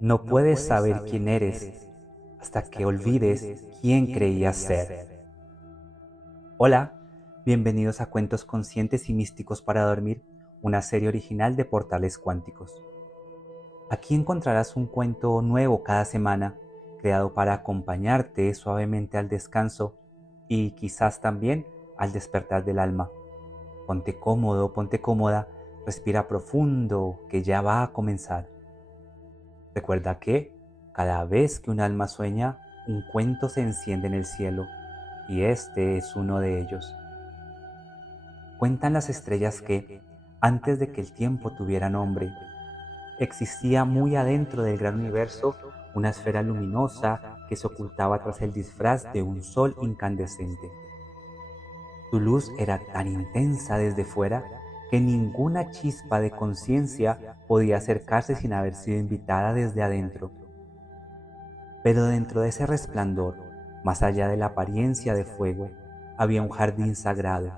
No puedes saber quién eres hasta que olvides quién creías ser. Hola, bienvenidos a Cuentos Conscientes y Místicos para Dormir, una serie original de Portales Cuánticos. Aquí encontrarás un cuento nuevo cada semana, creado para acompañarte suavemente al descanso y quizás también al despertar del alma. Ponte cómodo, ponte cómoda, respira profundo, que ya va a comenzar. Recuerda que cada vez que un alma sueña, un cuento se enciende en el cielo, y este es uno de ellos. Cuentan las estrellas que, antes de que el tiempo tuviera nombre, existía muy adentro del gran universo una esfera luminosa que se ocultaba tras el disfraz de un sol incandescente. Su luz era tan intensa desde fuera que ninguna chispa de conciencia podía acercarse sin haber sido invitada desde adentro. Pero dentro de ese resplandor, más allá de la apariencia de fuego, había un jardín sagrado,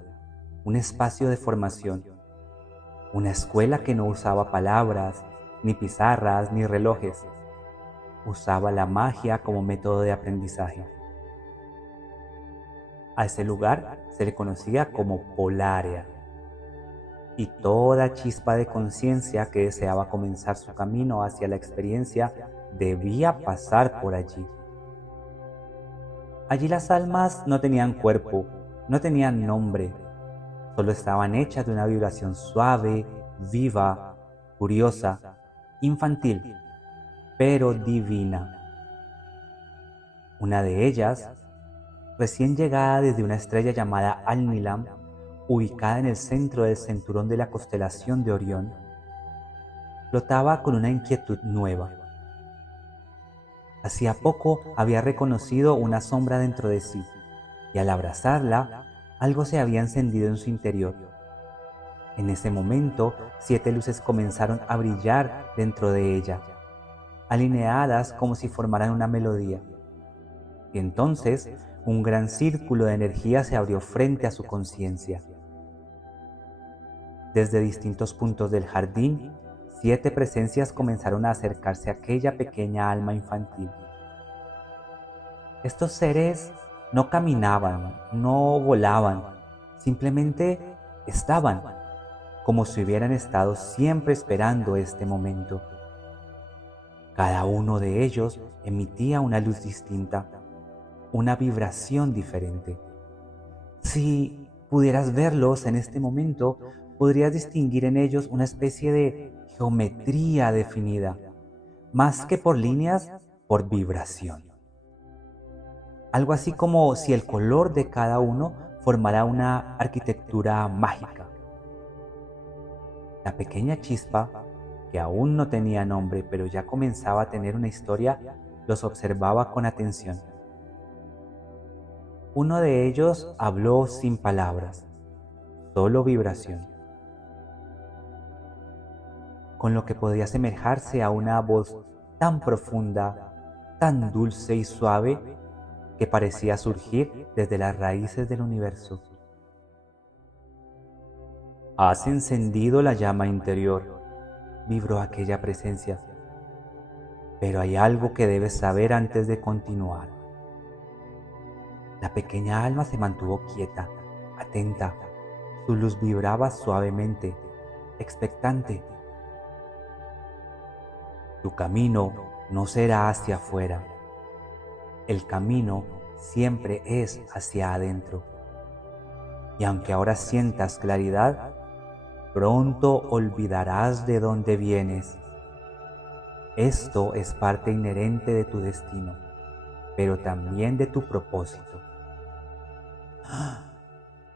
un espacio de formación, una escuela que no usaba palabras, ni pizarras, ni relojes. Usaba la magia como método de aprendizaje. A ese lugar se le conocía como Polaria, y toda chispa de conciencia que deseaba comenzar su camino hacia la experiencia debía pasar por allí. Allí las almas no tenían cuerpo, no tenían nombre, solo estaban hechas de una vibración suave, viva, curiosa, infantil, pero divina. Una de ellas, recién llegada desde una estrella llamada Alnilam, ubicada en el centro del cinturón de la constelación de Orión, flotaba con una inquietud nueva. Hacía poco había reconocido una sombra dentro de sí, y al abrazarla, algo se había encendido en su interior. En ese momento, 7 luces comenzaron a brillar dentro de ella, alineadas como si formaran una melodía. Y entonces, un gran círculo de energía se abrió frente a su conciencia. Desde distintos puntos del jardín, 7 presencias comenzaron a acercarse a aquella pequeña alma infantil. Estos seres no caminaban, no volaban, simplemente estaban, como si hubieran estado siempre esperando este momento. Cada uno de ellos emitía una luz distinta, una vibración diferente. Si pudieras verlos en este momento, podrías distinguir en ellos una especie de geometría definida, más que por líneas, por vibración. Algo así como si el color de cada uno formara una arquitectura mágica. La pequeña chispa, que aún no tenía nombre pero ya comenzaba a tener una historia, los observaba con atención. Uno de ellos habló sin palabras, solo vibración, con lo que podía asemejarse a una voz tan profunda, tan dulce y suave, que parecía surgir desde las raíces del universo. «Has encendido la llama interior», vibró aquella presencia. «Pero hay algo que debes saber antes de continuar». La pequeña alma se mantuvo quieta, atenta. Su luz vibraba suavemente, expectante. «Tu camino no será hacia afuera. El camino siempre es hacia adentro. Y aunque ahora sientas claridad, pronto olvidarás de dónde vienes. Esto es parte inherente de tu destino, pero también de tu propósito».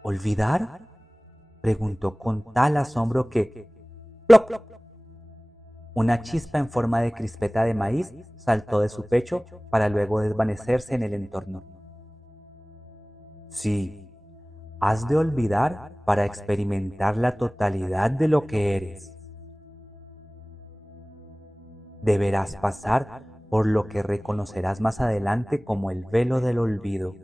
«¿Olvidar?», preguntó con tal asombro que ¡plop! Una chispa en forma de crispeta de maíz saltó de su pecho para luego desvanecerse en el entorno. «Sí, has de olvidar para experimentar la totalidad de lo que eres. Deberás pasar por lo que reconocerás más adelante como el velo del olvido.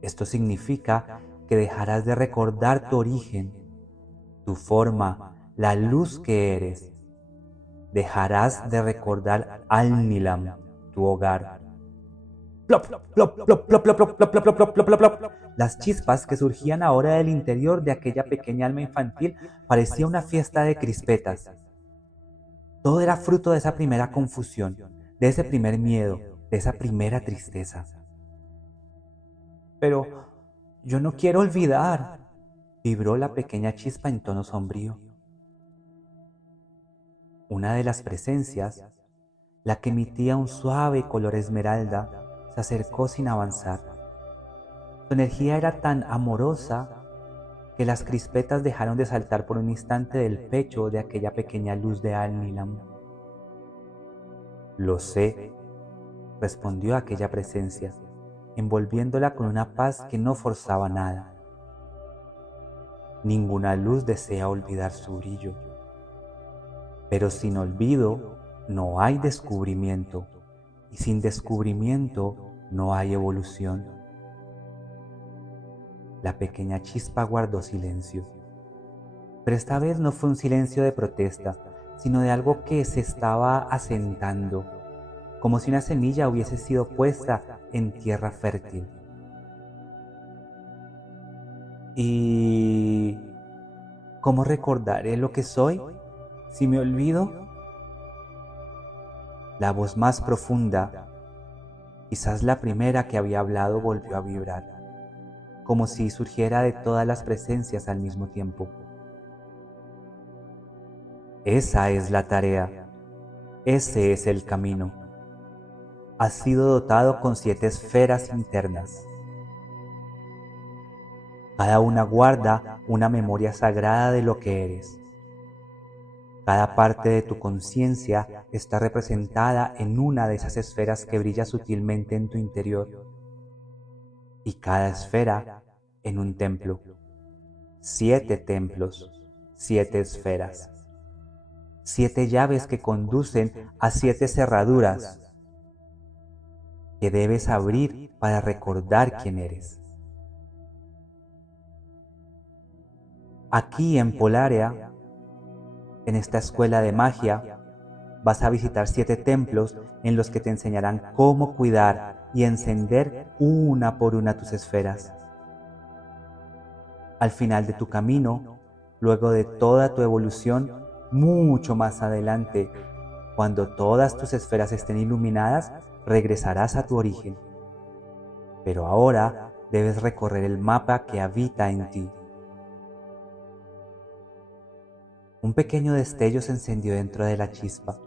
Esto significa que dejarás de recordar tu origen, tu forma, la luz que eres. dejarás de recordar Al-Nilam, tu hogar. Plop, plop, plop, plop, plop, plop, plop, plop, plop, plop, plop, plop. Las chispas que surgían ahora del interior de aquella pequeña alma infantil parecía una fiesta de crispetas. Todo era fruto de esa primera confusión, de ese primer miedo, de esa primera tristeza. Pero yo no quiero olvidar, vibró la pequeña chispa en tono sombrío. Una de las presencias, la que emitía un suave color esmeralda, se acercó sin avanzar. Su energía era tan amorosa que las crispetas dejaron de saltar por un instante del pecho de aquella pequeña luz de Al-Nilam. Lo sé, respondió aquella presencia, envolviéndola con una paz que no forzaba nada. Ninguna luz desea olvidar su brillo, pero sin olvido no hay descubrimiento, y sin descubrimiento no hay evolución. La pequeña chispa guardó silencio, pero esta vez no fue un silencio de protesta, sino de algo que se estaba asentando, como si una semilla hubiese sido puesta en tierra fértil. ¿Y cómo recordaré lo que soy si me olvido? La voz más profunda, quizás la primera que había hablado, volvió a vibrar, como si surgiera de todas las presencias al mismo tiempo. Esa es la tarea, ese es el camino. Has sido dotado con 7 esferas internas. Cada una guarda una memoria sagrada de lo que eres. Cada parte de tu conciencia está representada en una de esas esferas que brilla sutilmente en tu interior. Y cada esfera en un templo. 7 templos, 7 esferas. 7 llaves que conducen a 7 cerraduras que debes abrir para recordar quién eres. Aquí en Polaria, en esta escuela de magia, vas a visitar 7 templos en los que te enseñarán cómo cuidar y encender una por una tus esferas. Al final de tu camino, luego de toda tu evolución, mucho más adelante, cuando todas tus esferas estén iluminadas, regresarás a tu origen. Pero ahora debes recorrer el mapa que habita en ti. Un pequeño destello se encendió dentro de la chispa.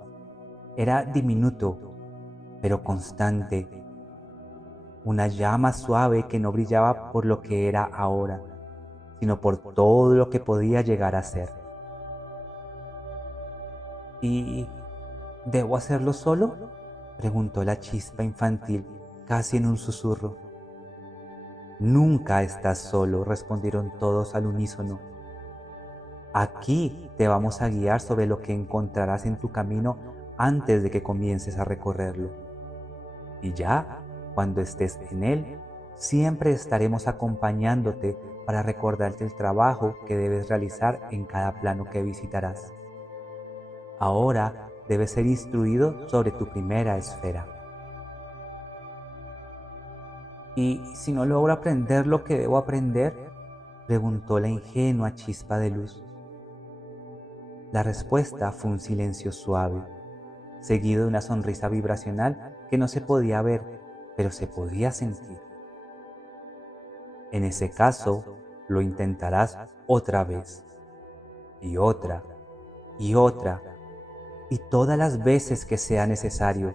Era diminuto, pero constante. Una llama suave que no brillaba por lo que era ahora, sino por todo lo que podía llegar a ser. ¿Y debo hacerlo solo?, preguntó la chispa infantil, casi en un susurro. Nunca estás solo, respondieron todos al unísono. Aquí te vamos a guiar sobre lo que encontrarás en tu camino antes de que comiences a recorrerlo. Y ya, cuando estés en él, siempre estaremos acompañándote para recordarte el trabajo que debes realizar en cada plano que visitarás. Ahora debes ser instruido sobre tu primera esfera. ¿Y si no logro aprender lo que debo aprender?, preguntó la ingenua chispa de luz. La respuesta fue un silencio suave, seguido de una sonrisa vibracional que no se podía ver, pero se podía sentir. En ese caso, lo intentarás otra vez, y otra, y otra, y todas las veces que sea necesario,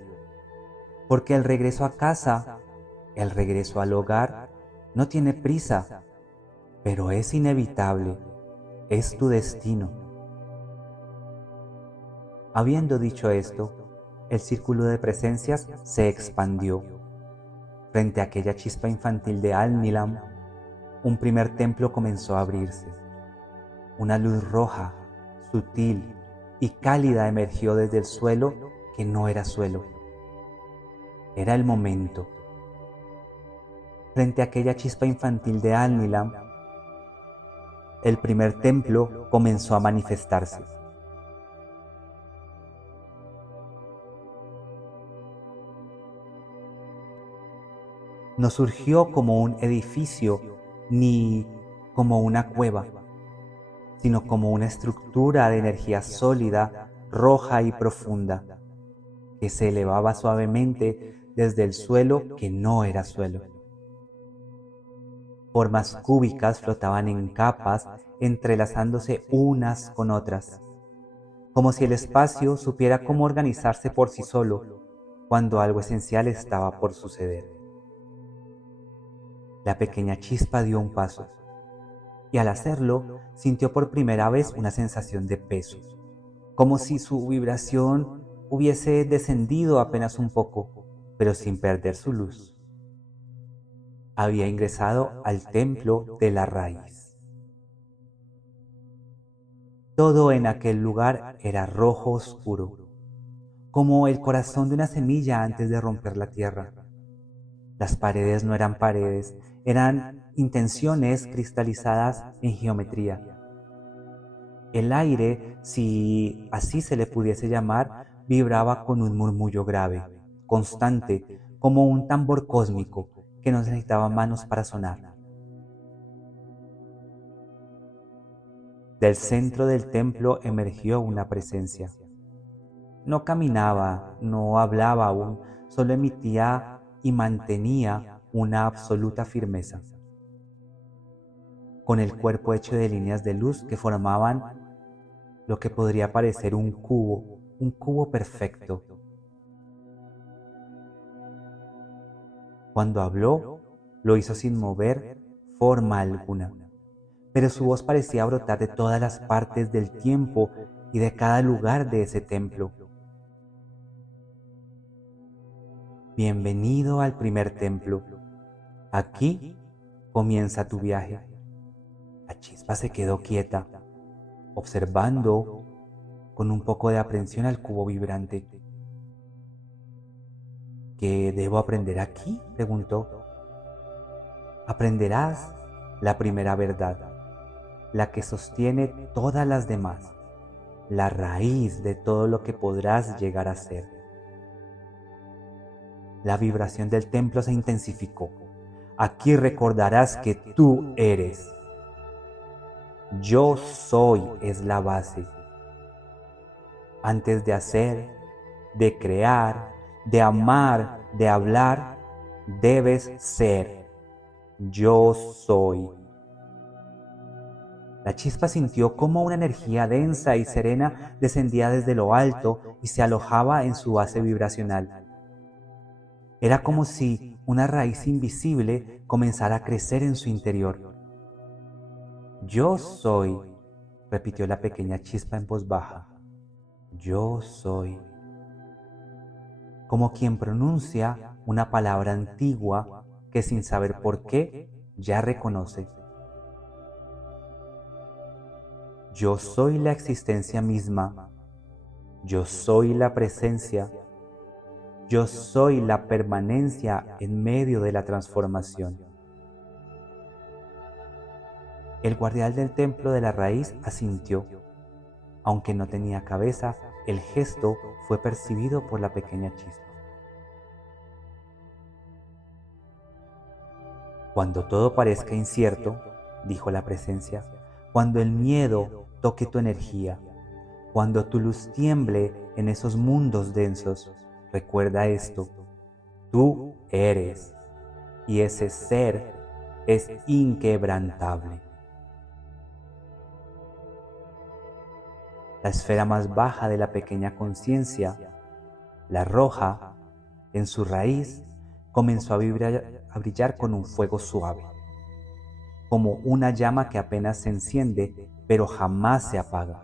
porque el regreso a casa, el regreso al hogar, no tiene prisa, pero es inevitable, es tu destino. Habiendo dicho esto, el círculo de presencias se expandió. Frente a aquella chispa infantil de Al-Nilam, un primer templo comenzó a abrirse. Una luz roja, sutil y cálida emergió desde el suelo que no era suelo. Era el momento. Frente a aquella chispa infantil de Al-Nilam, el primer templo comenzó a manifestarse. No surgió como un edificio ni como una cueva, sino como una estructura de energía sólida, roja y profunda, que se elevaba suavemente desde el suelo que no era suelo. Formas cúbicas flotaban en capas, entrelazándose unas con otras, como si el espacio supiera cómo organizarse por sí solo cuando algo esencial estaba por suceder. La pequeña chispa dio un paso, y al hacerlo sintió por primera vez una sensación de peso, como si su vibración hubiese descendido apenas un poco, pero sin perder su luz. Había ingresado al templo de la raíz. Todo en aquel lugar era rojo oscuro, como el corazón de una semilla antes de romper la tierra. Las paredes no eran paredes, eran intenciones cristalizadas en geometría. El aire, si así se le pudiese llamar, vibraba con un murmullo grave, constante, como un tambor cósmico que no necesitaba manos para sonar. Del centro del templo emergió una presencia. No caminaba, no hablaba aún, solo emitía y mantenía una absoluta firmeza. Con el cuerpo hecho de líneas de luz que formaban lo que podría parecer un cubo perfecto. Cuando habló, lo hizo sin mover forma alguna, pero su voz parecía brotar de todas las partes del tiempo y de cada lugar de ese templo. Bienvenido al primer templo. Aquí comienza tu viaje. La chispa se quedó quieta, observando con un poco de aprensión al cubo vibrante. ¿Qué debo aprender aquí?, preguntó. Aprenderás la primera verdad, la que sostiene todas las demás, la raíz de todo lo que podrás llegar a ser. La vibración del templo se intensificó. Aquí recordarás que tú eres. Yo soy es la base. Antes de hacer, de crear, de amar, de hablar, debes ser. Yo soy. La chispa sintió cómo una energía densa y serena descendía desde lo alto y se alojaba en su base vibracional. Era como si una raíz invisible comenzara a crecer en su interior. Yo soy, repitió la pequeña chispa en voz baja. Yo soy. Como quien pronuncia una palabra antigua que sin saber por qué ya reconoce. Yo soy la existencia misma. Yo soy la presencia. Yo soy la permanencia en medio de la transformación. El guardián del templo de la raíz asintió. Aunque no tenía cabeza, el gesto fue percibido por la pequeña chispa. Cuando todo parezca incierto, dijo la presencia, cuando el miedo toque tu energía, cuando tu luz tiemble en esos mundos densos, recuerda esto: tú eres, y ese ser es inquebrantable. La esfera más baja de la pequeña conciencia, la roja, en su raíz, comenzó a brillar con un fuego suave, como una llama que apenas se enciende, pero jamás se apaga.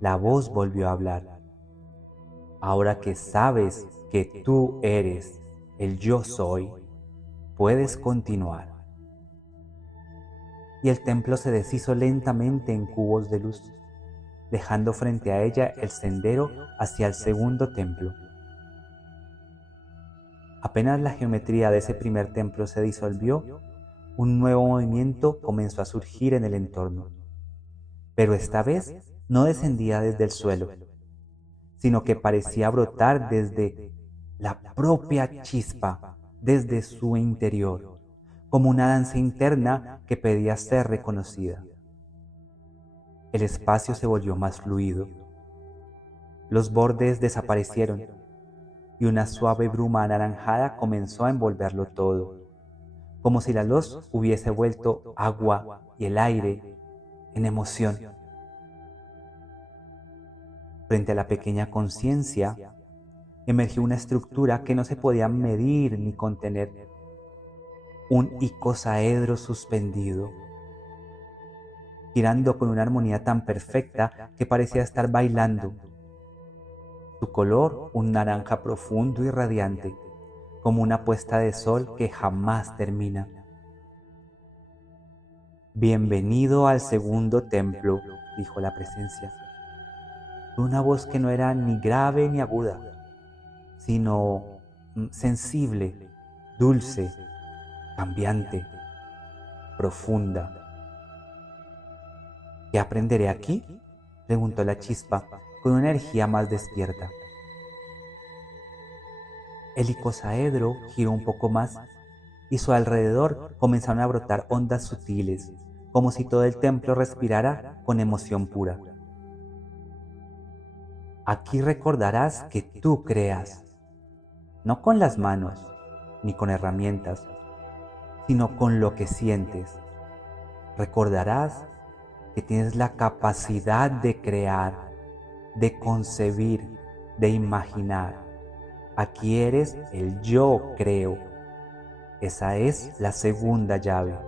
La voz volvió a hablar. Ahora que sabes que tú eres el yo soy, puedes continuar. Y el templo se deshizo lentamente en cubos de luz, dejando frente a ella el sendero hacia el segundo templo. Apenas la geometría de ese primer templo se disolvió, un nuevo movimiento comenzó a surgir en el entorno. Pero esta vez no descendía desde el suelo, sino que parecía brotar desde la propia chispa desde su interior, como una danza interna que pedía ser reconocida. El espacio se volvió más fluido. Los bordes desaparecieron y una suave bruma anaranjada comenzó a envolverlo todo, como si la luz hubiese vuelto agua y el aire en emoción. Frente a la pequeña conciencia, emergió una estructura que no se podía medir ni contener, un icosaedro suspendido, girando con una armonía tan perfecta que parecía estar bailando. Su color, un naranja profundo y radiante, como una puesta de sol que jamás termina. «Bienvenido al segundo templo», dijo la presencia. Una voz que no era ni grave ni aguda, sino sensible, dulce, cambiante, profunda. «¿Qué aprenderé aquí?», preguntó la chispa con una energía más despierta. El icosaedro giró un poco más y su alrededor comenzaron a brotar ondas sutiles, como si todo el templo respirara con emoción pura. «Aquí recordarás que tú creas, no con las manos ni con herramientas, sino con lo que sientes. Recordarás que tienes la capacidad de crear, de concebir, de imaginar. Aquí eres el yo creo. Esa es la segunda llave».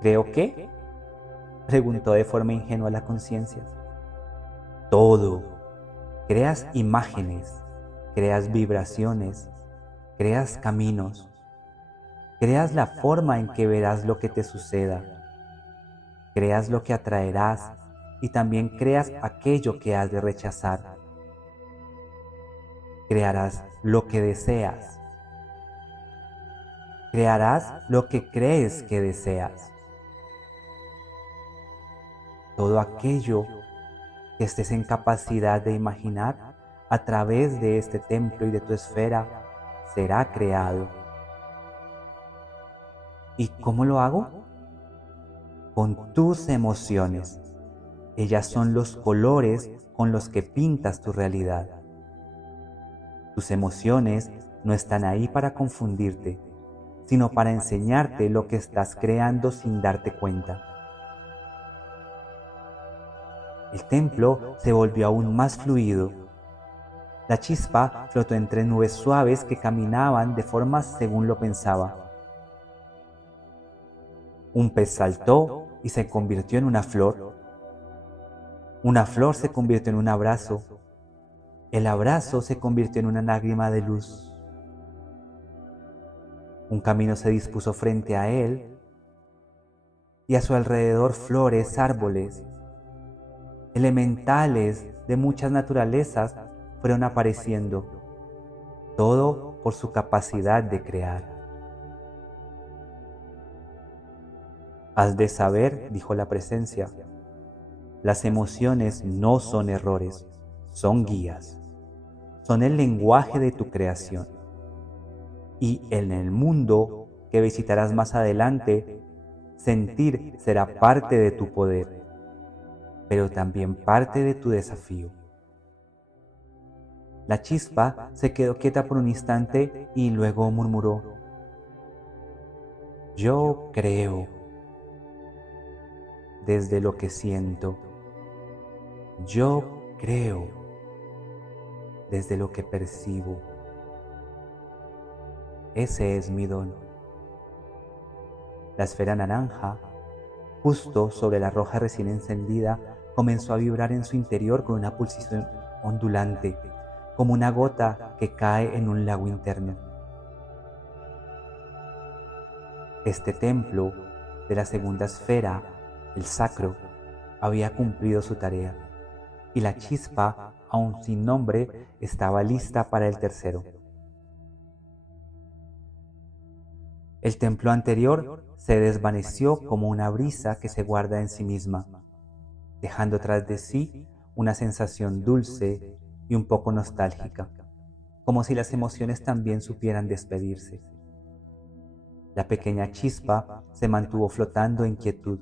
«¿Creo qué?», preguntó de forma ingenua la conciencia. «Todo. Creas imágenes, creas vibraciones, creas caminos, creas la forma en que verás lo que te suceda, creas lo que atraerás y también creas aquello que has de rechazar. Crearás lo que deseas. Crearás lo que crees que deseas. Todo aquello que estés en capacidad de imaginar a través de este templo y de tu esfera será creado». «¿Y cómo lo hago?». «Con tus emociones. Ellas son los colores con los que pintas tu realidad. Tus emociones no están ahí para confundirte, sino para enseñarte lo que estás creando sin darte cuenta». El templo se volvió aún más fluido. La chispa flotó entre nubes suaves que caminaban de forma según lo pensaba. Un pez saltó y se convirtió en una flor. Una flor se convirtió en un abrazo. El abrazo se convirtió en una lágrima de luz. Un camino se dispuso frente a él y a su alrededor flores, árboles, elementales de muchas naturalezas fueron apareciendo, todo por su capacidad de crear. «Has de saber», dijo la presencia, «las emociones no son errores, son guías, son el lenguaje de tu creación. Y en el mundo que visitarás más adelante, sentir será parte de tu poder, pero también parte de tu desafío». La chispa se quedó quieta por un instante y luego murmuró: «Yo creo desde lo que siento. Yo creo desde lo que percibo. Ese es mi don». La esfera naranja, justo sobre la roja recién encendida, comenzó a vibrar en su interior con una pulsación ondulante, como una gota que cae en un lago interno. Este templo de la segunda esfera, el sacro, había cumplido su tarea, y la chispa, aún sin nombre, estaba lista para el tercero. El templo anterior se desvaneció como una brisa que se guarda en sí misma, dejando tras de sí una sensación dulce y un poco nostálgica. como si las emociones también supieran despedirse. La pequeña chispa se mantuvo flotando en quietud,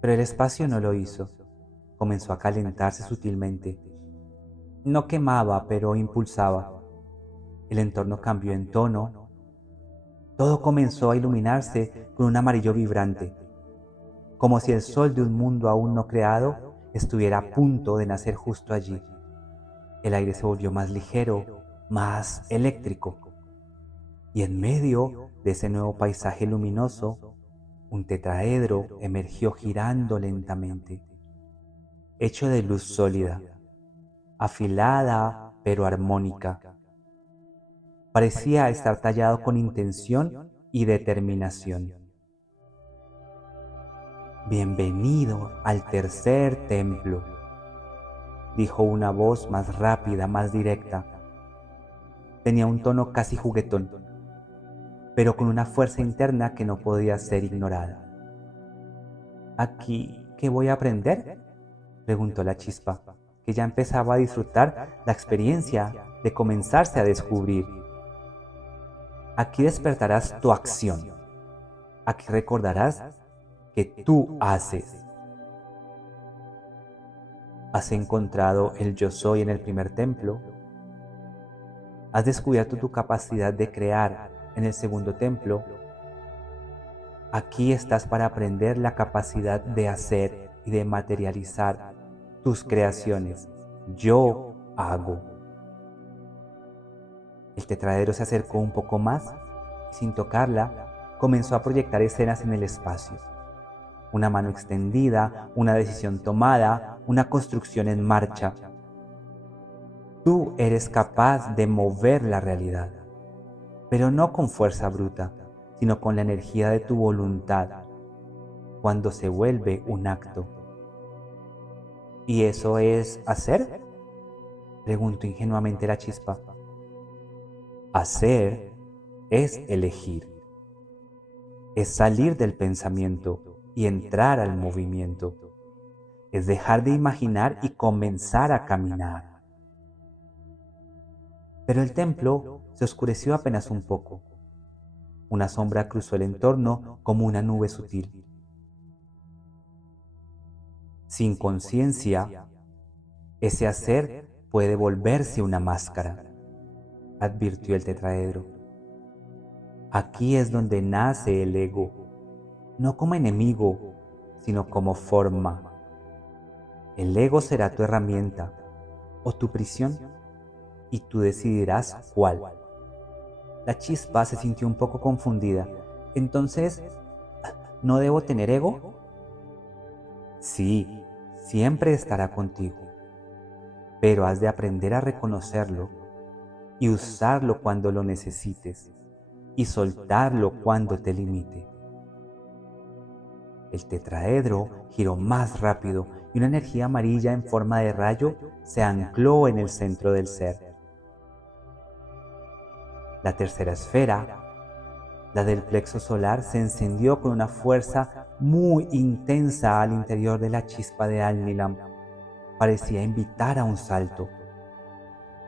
pero el espacio no lo hizo. Comenzó a calentarse sutilmente. No quemaba, pero impulsaba. El entorno cambió en tono. Todo comenzó a iluminarse con un amarillo vibrante, como si el sol de un mundo aún no creado estuviera a punto de nacer justo allí. El aire se volvió más ligero, más eléctrico, y en medio de ese nuevo paisaje luminoso, un tetraedro emergió girando lentamente, hecho de luz sólida, afilada pero armónica. Parecía estar tallado con intención y determinación. «Bienvenido al tercer templo», dijo una voz más rápida, más directa. Tenía un tono casi juguetón, pero con una fuerza interna que no podía ser ignorada. «¿Aquí qué voy a aprender?», preguntó la chispa, que ya empezaba a disfrutar la experiencia de comenzarse a descubrir. «Aquí despertarás tu acción. Aquí recordarás que tú haces. ¿Has encontrado el yo soy en el primer templo? ¿Has descubierto tu capacidad de crear en el segundo templo? Aquí estás para aprender la capacidad de hacer y de materializar tus creaciones. Yo hago». El tetraedro se acercó un poco más y, sin tocarla, comenzó a proyectar escenas en el espacio. Una mano extendida, una decisión tomada, una construcción en marcha. Tú eres capaz de mover la realidad, pero no con fuerza bruta, sino con la energía de tu voluntad, cuando se vuelve un acto. ¿Y eso es hacer?, preguntó ingenuamente la chispa. Hacer es elegir, es salir del pensamiento y entrar al movimiento, es dejar de imaginar y comenzar a caminar. Pero el templo se oscureció apenas un poco. Una sombra cruzó el entorno como una nube sutil. Sin conciencia, ese hacer puede volverse una máscara, advirtió el tetraedro. Aquí es donde nace el ego, no como enemigo, sino como forma. El ego será tu herramienta o tu prisión, y tú decidirás cuál. La chispa se sintió un poco confundida. «Entonces, ¿no debo tener ego?». «Sí, siempre estará contigo, pero has de aprender a reconocerlo y usarlo cuando lo necesites y soltarlo cuando te limite». El tetraedro giró más rápido y una energía amarilla en forma de rayo se ancló en el centro del ser. La tercera esfera, la del plexo solar, se encendió con una fuerza muy intensa al interior de la chispa de Al-Nilam. Parecía invitar a un salto.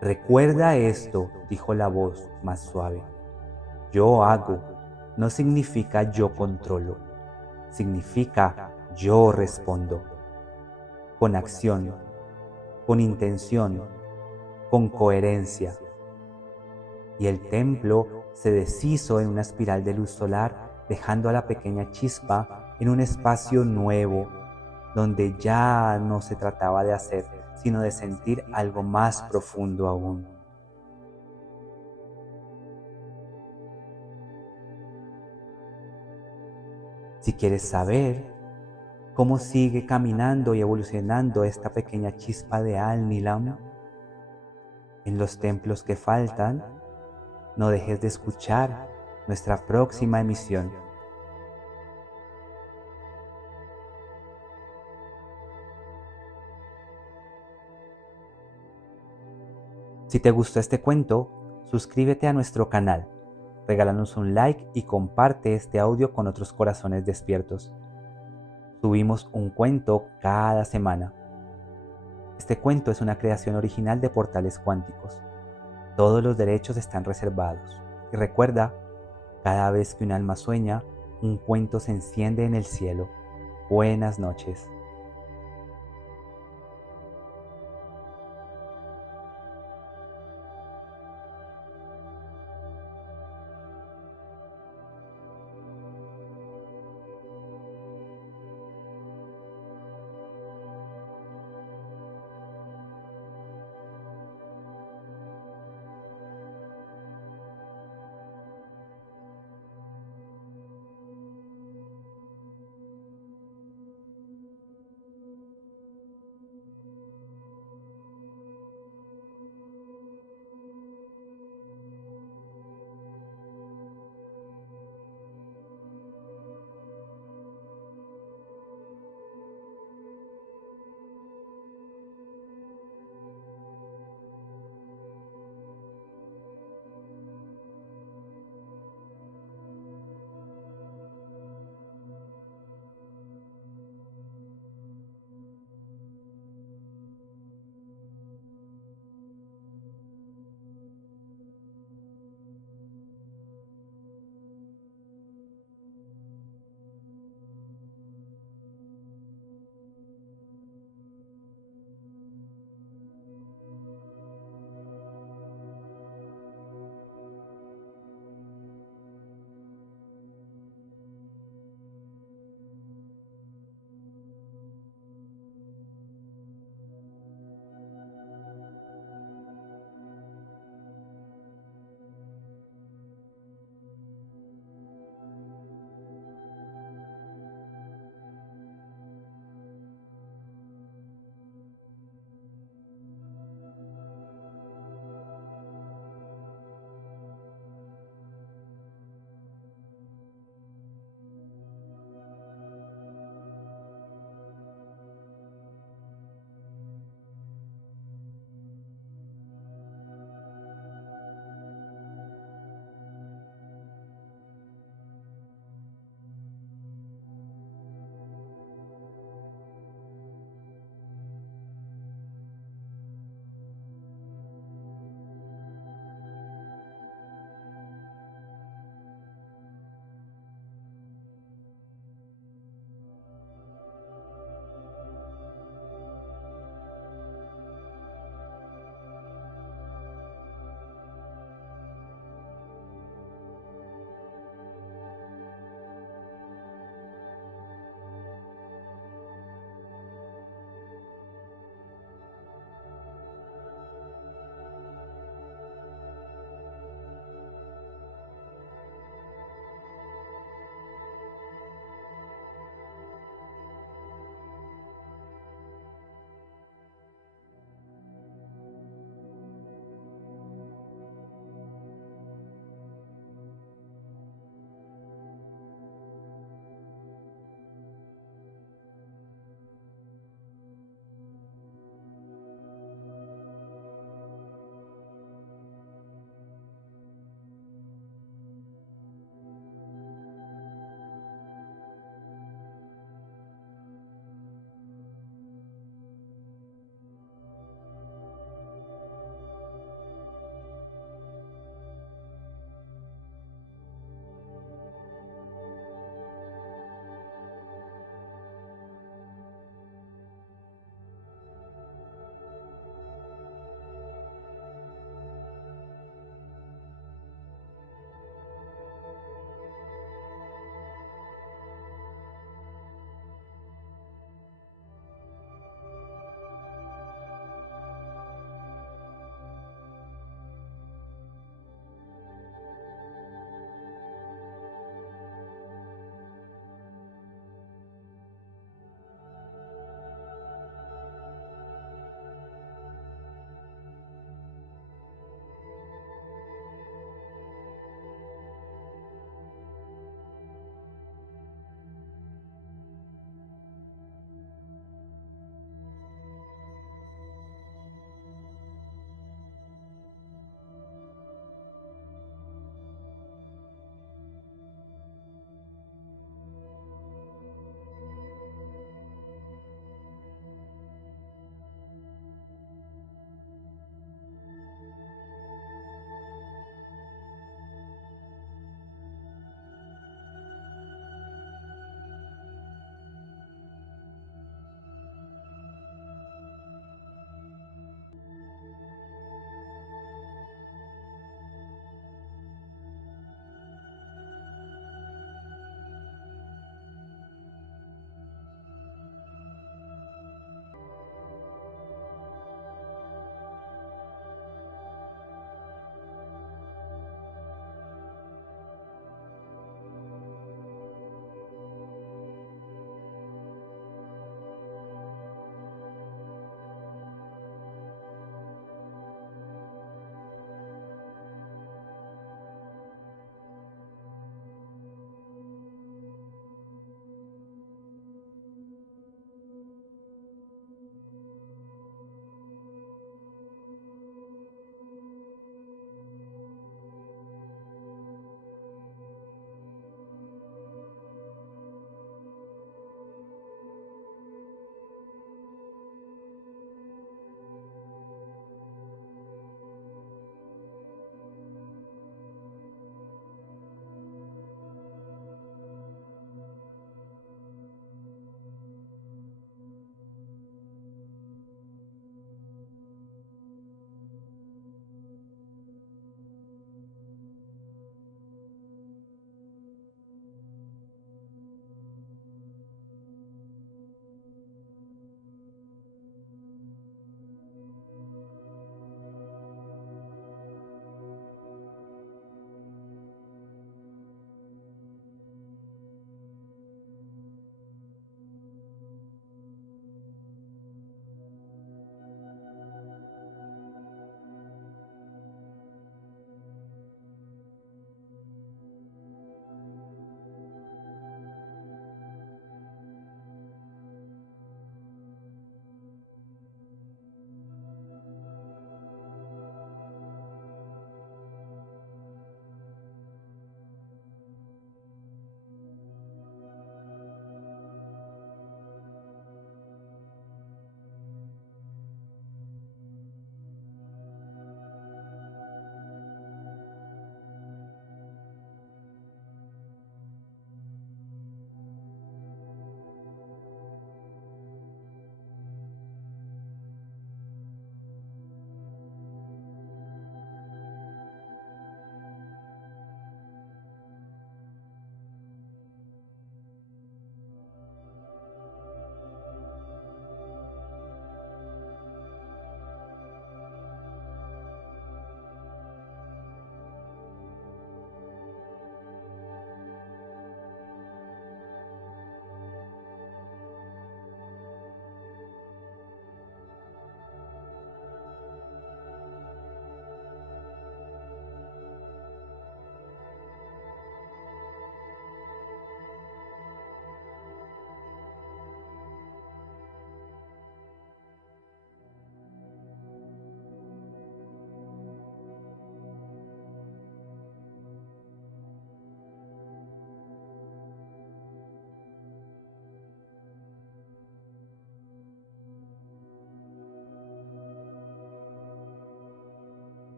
«Recuerda esto», dijo la voz más suave. «Yo hago no significa yo controlo, significa yo respondo. Con acción, con intención, con coherencia». Y el templo se deshizo en una espiral de luz solar, dejando a la pequeña chispa en un espacio nuevo, donde ya no se trataba de hacer, sino de sentir algo más profundo aún. Si quieres saber cómo sigue caminando y evolucionando esta pequeña chispa de Al-Nilam en los templos que faltan, no dejes de escuchar nuestra próxima emisión. Si te gustó este cuento, suscríbete a nuestro canal, regálanos un like y comparte este audio con otros corazones despiertos. Subimos un cuento cada semana. Este cuento es una creación original de Portales Cuánticos. todos los derechos están reservados. Y recuerda, cada vez que un alma sueña, un cuento se enciende en el cielo. Buenas noches.